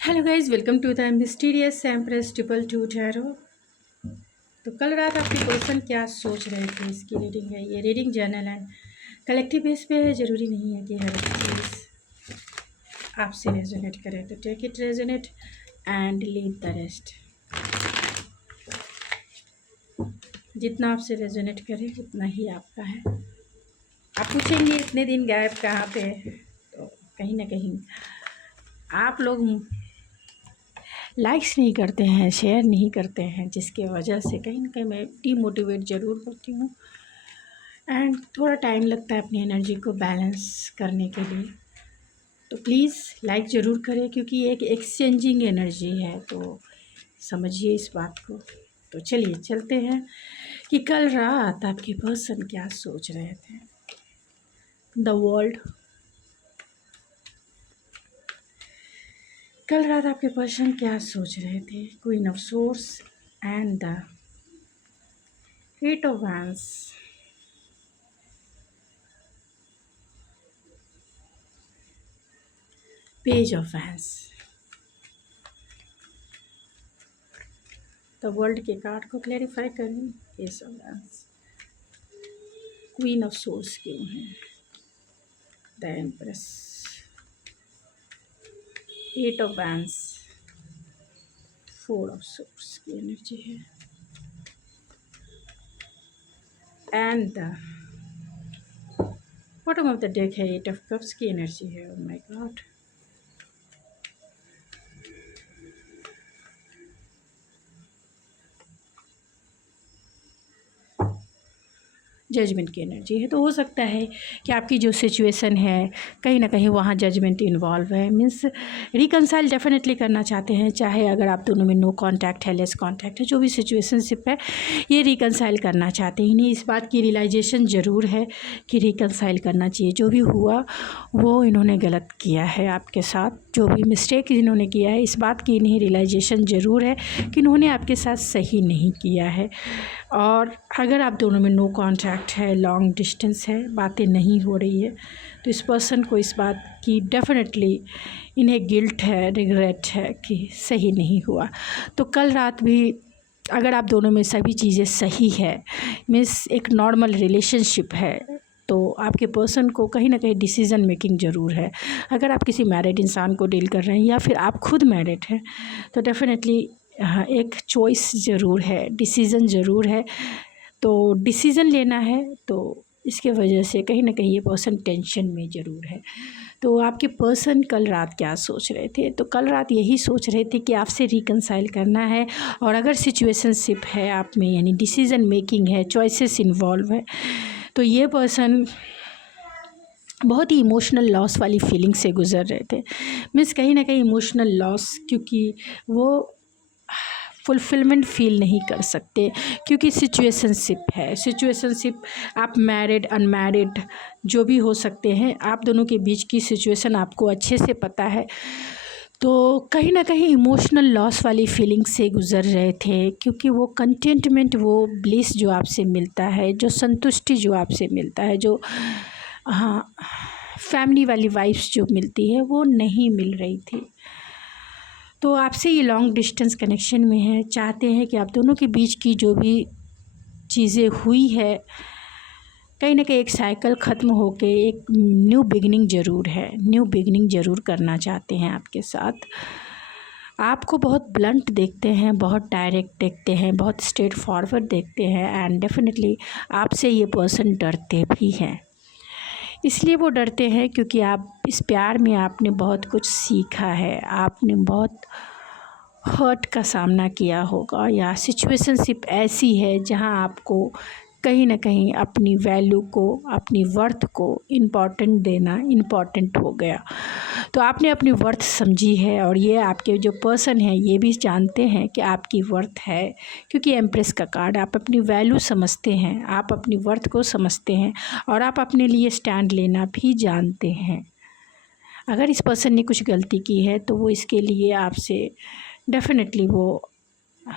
Hello guys, welcome to the mysterious empress triple two tarot. तो कल रात आपके पर्सन क्या सोच रहे थे, इसकी रीडिंग है। ये reading journal and collective base पे है। ज़रूरी नहीं है कि हर चीज़ आपसे रेजोनेट करे, तो take it resonate and leave the rest. जितना आपसे रेजोनेट करे उतना ही आपका है। आप पूछेंगे इतने दिन गायब कहाँ पे, तो कहीं ना कहीं आप लोग लाइक्स नहीं करते हैं, शेयर नहीं करते हैं, जिसके वजह से कहीं ना कहीं मैं डीमोटिवेट ज़रूर होती हूँ एंड थोड़ा टाइम लगता है अपनी एनर्जी को बैलेंस करने के लिए। तो प्लीज़ लाइक ज़रूर करें, क्योंकि ये एक एक्सचेंजिंग एनर्जी है, तो समझिए इस बात को। तो चलिए चलते हैं कि कल रात आपके पर्सन क्या सोच रहे थे। The world. कल रात आपके पर्सन क्या सोच रहे थे। Queen of swords and the eight of wands. Page of wands. The world के कार्ड को क्लैरिफाई करें। Page of wands, queen of swords क्यों है, the empress, eight of wands, four of swords की एनर्जी है and the bottom of the deck है। Eight of cups की energy है। Oh my god. जजमेंट की एनर्जी है। तो हो सकता है कि आपकी जो सिचुएशन है कहीं ना कहीं वहाँ जजमेंट इन्वॉल्व है। मीन्स रिकनसाइल डेफिनेटली करना चाहते हैं, चाहे अगर आप दोनों में नो कांटेक्ट है, लेस कांटेक्ट है, जो भी सिचुएशनशिप है, ये रिकनसाइल करना चाहते हैं। इन्हें इस बात की रियलाइजेशन ज़रूर है कि रिकनसाइल करना चाहिए। जो भी हुआ वो इन्होंने गलत किया है आपके साथ, जो भी मिस्टेक इन्होंने किया है, इस बात की इन्हें रियलाइजेशन ज़रूर है कि इन्होंने आपके साथ सही नहीं किया है। और अगर आप दोनों में नो कांटेक्ट है, लॉन्ग डिस्टेंस है, बातें नहीं हो रही है, तो इस पर्सन को इस बात की डेफिनेटली इन्हें गिल्ट है, रिग्रेट है कि सही नहीं हुआ। तो कल रात भी अगर आप दोनों में सभी चीज़ें सही है, मीन्स एक नॉर्मल रिलेशनशिप है, तो आपके पर्सन को कहीं ना कहीं डिसीज़न मेकिंग ज़रूर है। अगर आप किसी मैरिड इंसान को डील कर रहे हैं या फिर आप खुद मैरिड हैं, तो डेफिनेटली हाँ, एक चॉइस ज़रूर है, डिसीज़न ज़रूर है। तो डिसीज़न लेना है, तो इसके वजह से कहीं ना कहीं ये पर्सन टेंशन में ज़रूर है। तो आपके पर्सन कल रात क्या सोच रहे थे। तो कल रात यही सोच रहे थे कि आपसे रिकनसाइल करना है, और अगर सिचुएशनशिप है आप में, यानी डिसीज़न मेकिंग है, चॉइसेस इन्वॉल्व है, तो ये पर्सन बहुत ही इमोशनल लॉस वाली फीलिंग से गुज़र रहे थे। मीन्स कहीं ना कहीं इमोशनल लॉस, क्योंकि वो फुलफिलमेंट फ़ील नहीं कर सकते, क्योंकि सिचुएशनशिप है। सिचुएशनशिप आप मैरिड अनमैरिड जो भी हो सकते हैं, आप दोनों के बीच की सिचुएशन आपको अच्छे से पता है। तो कहीं ना कहीं इमोशनल लॉस वाली फीलिंग से गुज़र रहे थे, क्योंकि वो कंटेंटमेंट, वो ब्लिस जो आपसे मिलता है, जो संतुष्टि जो आपसे मिलता है, जो हाँ फैमिली वाली वाइब्स जो मिलती है, वो नहीं मिल रही थी। तो आपसे ये लॉन्ग डिस्टेंस कनेक्शन में है, चाहते हैं कि आप दोनों के बीच की जो भी चीज़ें हुई है, कहीं ना कहीं एक साइकिल ख़त्म होके एक न्यू बिगनिंग ज़रूर है, न्यू बिगनिंग ज़रूर करना चाहते हैं आपके साथ। आपको बहुत ब्लंट देखते हैं, बहुत डायरेक्ट देखते हैं, बहुत स्ट्रेट फॉरवर्ड देखते हैं, एंड डेफिनेटली आपसे ये पर्सन डरते भी हैं। इसलिए वो डरते हैं क्योंकि आप इस प्यार में आपने बहुत कुछ सीखा है, आपने बहुत हर्ट का सामना किया होगा, या सिचुएशनशिप ऐसी है जहां आपको कहीं ना कहीं अपनी वैल्यू को, अपनी वर्थ को इम्पॉर्टेंट देना इम्पॉर्टेंट हो गया। तो आपने अपनी वर्थ समझी है, और ये आपके जो पर्सन हैं ये भी जानते हैं कि आपकी वर्थ है, क्योंकि एम्प्रेस का कार्ड, आप अपनी वैल्यू समझते हैं, आप अपनी वर्थ को समझते हैं, और आप अपने लिए स्टैंड लेना भी जानते हैं। अगर इस पर्सन ने कुछ गलती की है तो वो इसके लिए आपसे डेफिनेटली वो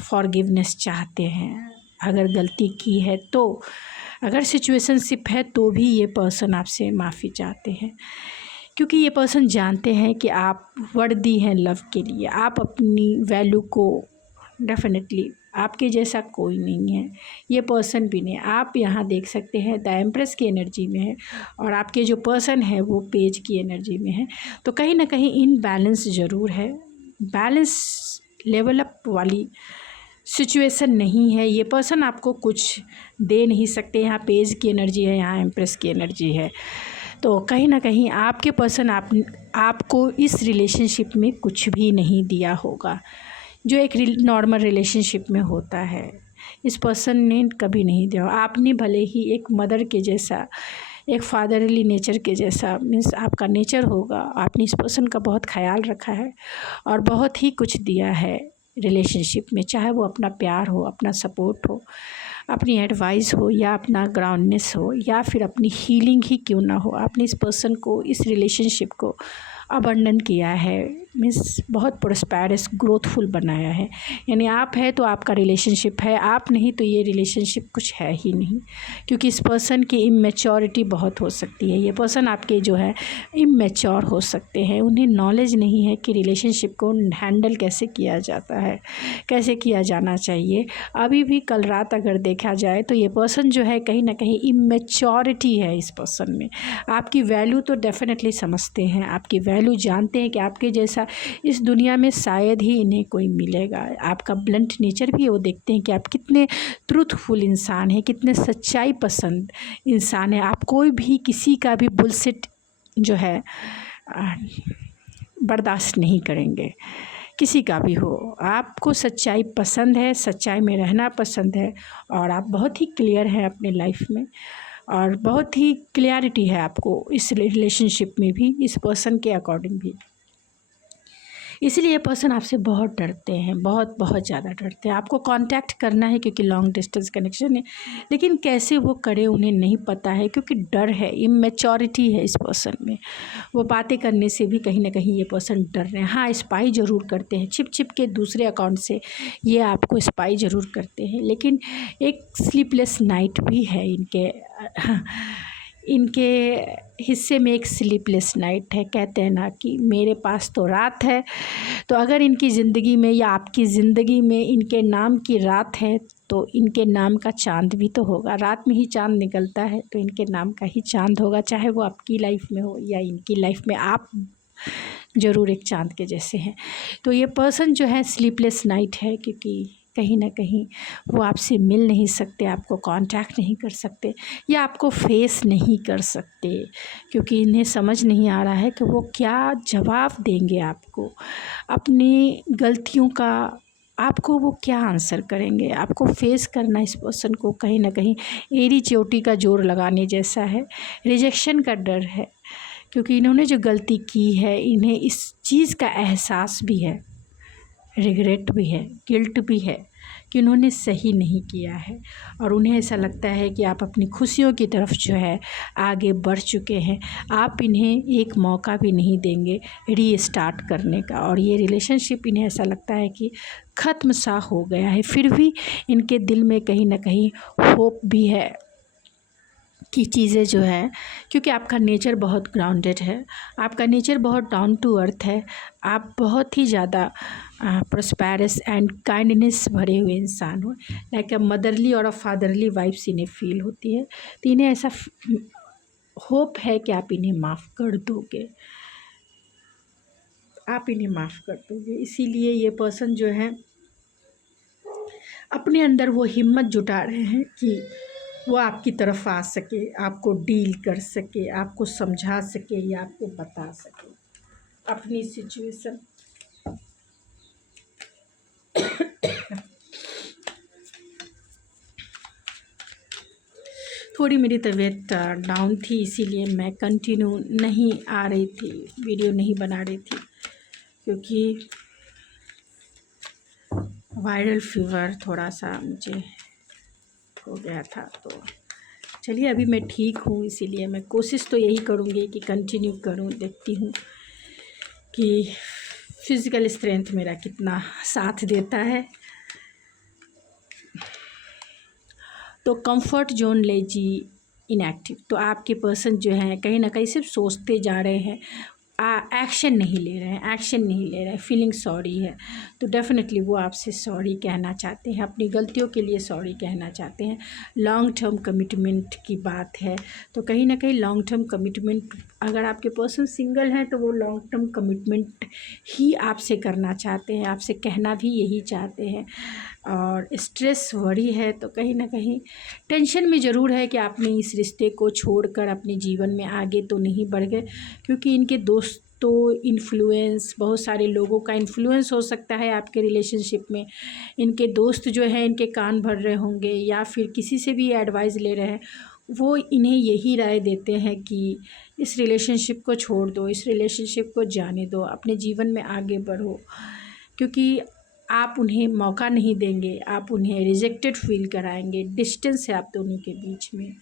फॉरगिवनेस चाहते हैं। अगर गलती की है तो, अगर सिचुएशनशिप है तो भी ये पर्सन आपसे माफ़ी चाहते हैं, क्योंकि ये पर्सन जानते हैं कि आप वर्दी हैं लव के लिए, आप अपनी वैल्यू को डेफिनेटली, आपके जैसा कोई नहीं है, ये पर्सन भी नहीं। आप यहाँ देख सकते हैं द एम्प्रेस की एनर्जी में है और आपके जो पर्सन है वो पेज की एनर्जी में है। तो कहीं ना कहीं इनबैलेंस ज़रूर है, बैलेंस लेवल अप वाली सिचुएशन नहीं है। ये पर्सन आपको कुछ दे नहीं सकते। यहाँ पेज की एनर्जी है, यहाँ एम्प्रेस की एनर्जी है। तो कहीं ना कहीं आपके पर्सन आपको इस रिलेशनशिप में कुछ भी नहीं दिया होगा जो एक नॉर्मल रिलेशनशिप में होता है। इस पर्सन ने कभी नहीं दिया। आपने भले ही एक मदर के जैसा, एक फादरली नेचर के जैसा, मीन्स आपका नेचर होगा, आपने इस पर्सन का बहुत ख्याल रखा है और बहुत ही कुछ दिया है रिलेशनशिप में, चाहे वो अपना प्यार हो, अपना सपोर्ट हो, अपनी एडवाइस हो, या अपना ग्राउंडनेस हो, या फिर अपनी हीलिंग ही क्यों ना हो। आपने इस पर्सन को, इस रिलेशनशिप को अबंडन किया है, मीन्स बहुत प्रोस्पेरस ग्रोथफुल बनाया है। यानी आप है तो आपका रिलेशनशिप है, आप नहीं तो ये रिलेशनशिप कुछ है ही नहीं। क्योंकि इस पर्सन की इमेच्योरिटी बहुत हो सकती है। ये पर्सन आपके जो है इमेच्योर हो सकते हैं, उन्हें नॉलेज नहीं है कि रिलेशनशिप को हैंडल कैसे किया जाता है, कैसे किया जाना चाहिए। अभी भी कल रात अगर देखा जाए तो ये पर्सन जो है कहीं ना कहीं इमेच्योरिटी है इस पर्सन में। आपकी वैल्यू तो डेफिनेटली समझते हैं, आपकी वैल्यू जानते हैं कि आपके जैसा इस दुनिया में शायद ही इन्हें कोई मिलेगा। आपका ब्लंट नेचर भी वो देखते हैं कि आप कितने ट्रूथफुल इंसान हैं, कितने सच्चाई पसंद इंसान हैं। आप कोई भी किसी का भी बुलशिट जो है बर्दाश्त नहीं करेंगे, किसी का भी हो। आपको सच्चाई पसंद है, सच्चाई में रहना पसंद है और आप बहुत ही क्लियर हैं अपने लाइफ में और बहुत ही क्लियरिटी है आपको इस रिलेशनशिप में भी, इस पर्सन के अकॉर्डिंग भी। इसीलिए ये पर्सन आपसे बहुत डरते हैं, बहुत ज़्यादा डरते हैं। आपको कांटेक्ट करना है क्योंकि लॉन्ग डिस्टेंस कनेक्शन है, लेकिन कैसे वो करे उन्हें नहीं पता है क्योंकि डर है, इमेच्योरिटी है इस पर्सन में। वो बातें करने से भी कहीं ना कहीं ये पर्सन डर रहे हैं। हाँ, स्पाई ज़रूर करते हैं, छिप के दूसरे अकाउंट से ये आपको स्पाई ज़रूर करते हैं, लेकिन एक स्लीपलेस नाइट भी है इनके हिस्से में। एक स्लीपलेस नाइट है। कहते हैं ना कि मेरे पास तो रात है, तो अगर इनकी ज़िंदगी में या आपकी ज़िंदगी में इनके नाम की रात है तो इनके नाम का चांद भी तो होगा। रात में ही चांद निकलता है तो इनके नाम का ही चांद होगा, चाहे वो आपकी लाइफ में हो या इनकी लाइफ में। आप ज़रूर एक चांद के जैसे हैं। तो ये पर्सन जो है स्लीपलेस नाइट है क्योंकि कहीं ना कहीं वो आपसे मिल नहीं सकते, आपको कांटेक्ट नहीं कर सकते या आपको फेस नहीं कर सकते क्योंकि इन्हें समझ नहीं आ रहा है कि वो क्या जवाब देंगे आपको, अपनी गलतियों का आपको वो क्या आंसर करेंगे। आपको फेस करना इस पर्सन को कहीं ना कहीं एड़ी चोटी का जोर लगाने जैसा है। रिजेक्शन का डर है क्योंकि इन्होंने जो गलती की है इन्हें इस चीज़ का एहसास भी है, रिग्रेट भी है, गिल्ट भी है कि उन्होंने सही नहीं किया है और उन्हें ऐसा लगता है कि आप अपनी खुशियों की तरफ जो है आगे बढ़ चुके हैं। आप इन्हें एक मौका भी नहीं देंगे रीस्टार्ट करने का और ये रिलेशनशिप इन्हें ऐसा लगता है कि ख़त्म सा हो गया है। फिर भी इनके दिल में कहीं ना कहीं होप भी है कि चीज़ें जो है, क्योंकि आपका नेचर बहुत ग्राउंडेड है, आपका नेचर बहुत डाउन टू अर्थ है, आप बहुत ही ज़्यादा प्रोस्पेरस एंड काइंडनेस भरे हुए इंसान हो। लाइक अ मदरली और अ फादरली वाइब्स इन्हें फील होती है। तो इन्हें ऐसा होप है कि आप इन्हें माफ़ कर दोगे, आप इन्हें माफ़ कर दोगे। इसीलिए ये पर्सन जो है अपने अंदर वो हिम्मत जुटा रहे हैं कि वो आपकी तरफ आ सके, आपको डील कर सके, आपको समझा सके या आपको बता सके अपनी सिचुएशन। थोड़ी मेरी तबीयत डाउन थी इसीलिए मैं कंटिन्यू नहीं आ रही थी, वीडियो नहीं बना रही थी क्योंकि वायरल फीवर थोड़ा सा मुझे हो गया था। तो चलिए अभी मैं ठीक हूँ, इसीलिए मैं कोशिश तो यही करूँगी कि कंटिन्यू करूँ। देखती हूँ कि फिज़िकल स्ट्रेंथ मेरा कितना साथ देता है। तो कंफर्ट जोन लीजिए, इनएक्टिव। तो आपके पर्सन जो हैं कहीं ना कहीं सिर्फ सोचते जा रहे हैं, एक्शन नहीं ले रहे हैं, एक्शन नहीं ले रहे हैं, फीलिंग सॉरी है। तो डेफिनेटली वो आपसे सॉरी कहना चाहते हैं, अपनी गलतियों के लिए सॉरी कहना चाहते हैं। लॉन्ग टर्म कमिटमेंट की बात है, तो कहीं ना कहीं लॉन्ग टर्म कमिटमेंट, अगर आपके पर्सन सिंगल हैं तो वो लॉन्ग टर्म कमिटमेंट ही आपसे करना चाहते हैं, आपसे कहना भी यही चाहते हैं। और स्ट्रेस वरी है, तो कहीं ना कहीं टेंशन में ज़रूर है कि आपने इस रिश्ते को छोड़कर अपने जीवन में आगे तो नहीं बढ़ गए, क्योंकि इनके दोस्तों इन्फ्लुएंस, बहुत सारे लोगों का इन्फ्लुएंस हो सकता है आपके रिलेशनशिप में। इनके दोस्त जो हैं इनके कान भर रहे होंगे, या फिर किसी से भी एडवाइस ले रहे हैं, वो इन्हें यही राय देते हैं कि इस रिलेशनशिप को छोड़ दो, इस रिलेशनशिप को जाने दो, अपने जीवन में आगे बढ़ो, क्योंकि आप उन्हें मौका नहीं देंगे, आप उन्हें रिजेक्टेड फील कराएंगे, डिस्टेंस है आप दोनों के बीच में।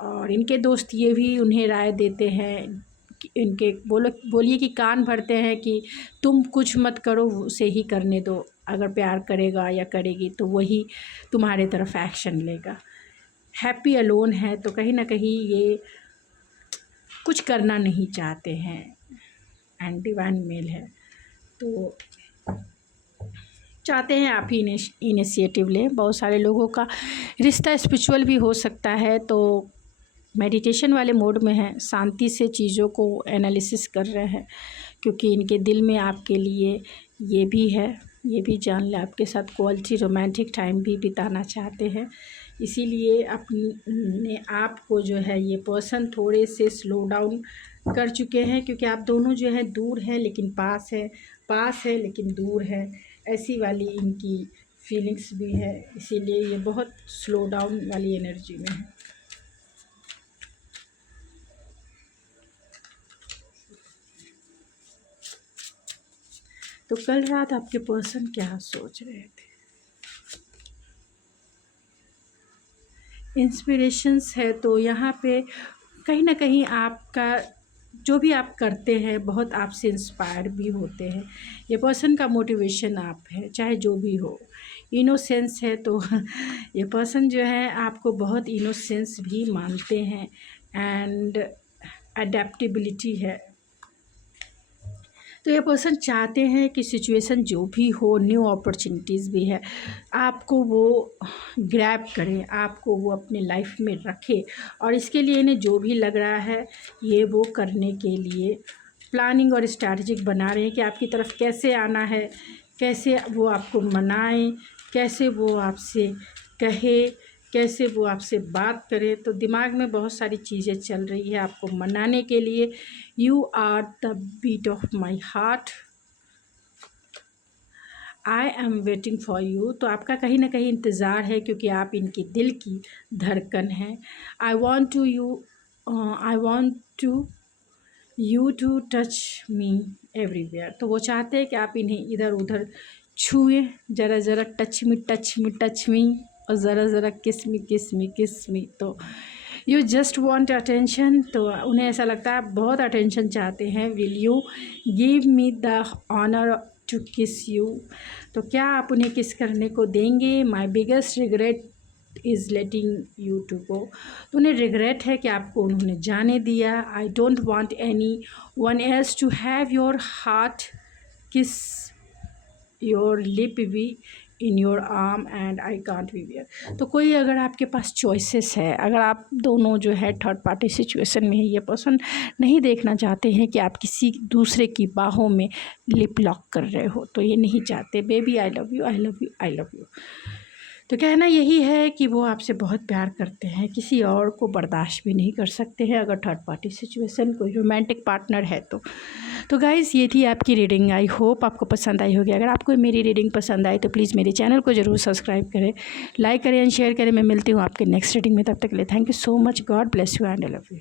और इनके दोस्त ये भी उन्हें राय देते हैं कि इनके बोलिए कि कान भरते हैं कि तुम कुछ मत करो, उसे ही करने दो, अगर प्यार करेगा या करेगी तो वही तुम्हारे तरफ एक्शन लेगा। हैप्पी अलोन है, तो कहीं ना कहीं ये कुछ करना नहीं चाहते हैं। एंड डिवाइन मेल है, तो चाहते हैं आप ही इनिशिएटिव लें। बहुत सारे लोगों का रिश्ता स्पिरिचुअल भी हो सकता है, तो मेडिटेशन वाले मोड में है, शांति से चीज़ों को एनालिसिस कर रहे हैं, क्योंकि इनके दिल में आपके लिए ये भी है, ये भी जान ले आपके साथ क्वालिटी रोमांटिक टाइम भी बिताना चाहते हैं। इसीलिए अपने आप को जो है ये पर्सन थोड़े से स्लो डाउन कर चुके हैं, क्योंकि आप दोनों जो है दूर हैं लेकिन पास है, पास है लेकिन दूर है, ऐसी वाली इनकी फीलिंग्स भी है। इसीलिए ये बहुत स्लो डाउन वाली एनर्जी में है। तो कल रात आपके पर्सन क्या सोच रहे थे? इंस्पिरेशंस है, तो यहाँ पे कहीं ना कहीं आपका जो भी आप करते हैं बहुत आपसे इंस्पायर भी होते हैं। ये पर्सन का मोटिवेशन आप है, चाहे जो भी हो। इनोसेंस है, तो ये पर्सन जो है आपको बहुत इनोसेंस भी मानते हैं। एंड अडेप्टेबिलिटी है, तो ये पर्सन चाहते हैं कि सिचुएशन जो भी हो, न्यू अपॉर्चुनिटीज़ भी है, आपको वो ग्रैब करें, आपको वो अपने लाइफ में रखे। और इसके लिए इन्हें जो भी लग रहा है ये वो करने के लिए प्लानिंग और स्ट्रैटेजिक बना रहे हैं कि आपकी तरफ कैसे आना है, कैसे वो आपको मनाएं, कैसे वो आपसे कहे, कैसे वो आपसे बात करे। तो दिमाग में बहुत सारी चीज़ें चल रही है आपको मनाने के लिए। You are the beat of my heart, I am waiting for you. तो आपका कहीं ना कहीं इंतज़ार है, क्योंकि आप इनकी दिल की धड़कन है। I want you to touch me everywhere. तो वो चाहते हैं कि आप इन्हें इधर उधर छुए, ज़रा ज़रा टच मी, और ज़रा ज़रा किस मी। तो यू जस्ट वॉन्ट अटेंशन, तो उन्हें ऐसा लगता है आप बहुत अटेंशन चाहते हैं। Will you give me the honour to kiss you. तो क्या आप उन्हें किस करने को देंगे? My biggest regret is letting you to go. तो उन्हें रिग्रेट है कि आपको उन्होंने जाने दिया। I don't want anyone else to have your heart kiss your lip be in your arm and I can't be where. तो कोई अगर आपके पास चॉइसेस है, अगर आप दोनों जो है थर्ड पार्टी सिचुएशन में है, ये पर्सन नहीं देखना चाहते हैं कि आप किसी दूसरे की बाहों में लिप लॉक कर रहे हो, तो ये नहीं चाहते। Baby I love you, I love you, I love you. तो कहना यही है कि वो आपसे बहुत प्यार करते हैं, किसी और को बर्दाश्त भी नहीं कर सकते हैं अगर थर्ड पार्टी सिचुएशन कोई रोमांटिक पार्टनर है तो गाइज़ ये थी आपकी रीडिंग। आई होप आपको पसंद आई होगी। अगर आपको मेरी रीडिंग पसंद आई तो प्लीज़ मेरे चैनल को ज़रूर सब्सक्राइब करें, लाइक करें एंड शेयर करें। मैं मिलती हूँ आपके नेक्स्ट रीडिंग में, तब तक के लिए thank you so much. God bless you and I love you.